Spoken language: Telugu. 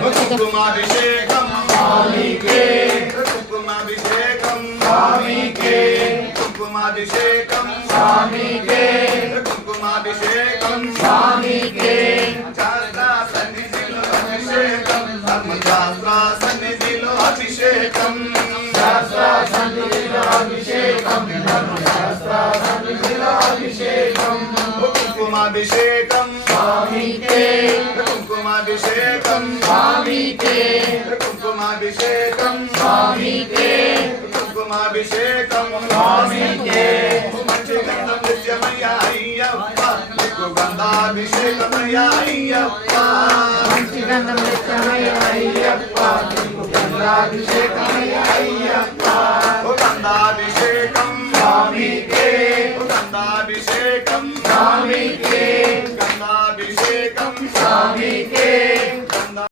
కుంకుమాభిషేకం స్వామికే కుంకుమాభిషేకం స్వామికే కుంకుమాభిషేకం స్వామికే కుంకుమాభిషేకం స్వామికే శాస్త్ర సన్నిధిలో అభిషేకం ధర్మశాస్త్ర సన్నిధిలో అభిషేకం శాస్త్ర సన్నిధిలో అభిషేకం ధర్మశాస్త్ర సన్నిధిలో అభిషేకం కుంకుమాభిషేకం స్వామికే కుంకుమాభిషేకం స్వామికే కుంకుమాభిషేకం స్వామికే కుంకుమాభిషేకం స్వామికే మంచి గంధం నిత్యమయ్యా అయ్యప్ప నీకు గంధాభిషేకమయ్యా అయ్యప్ప మంచి గంధం నిత్యమయ్యా అయ్యప్ప నీకు గంధాభిషేకమయ్యా అయ్యప్ప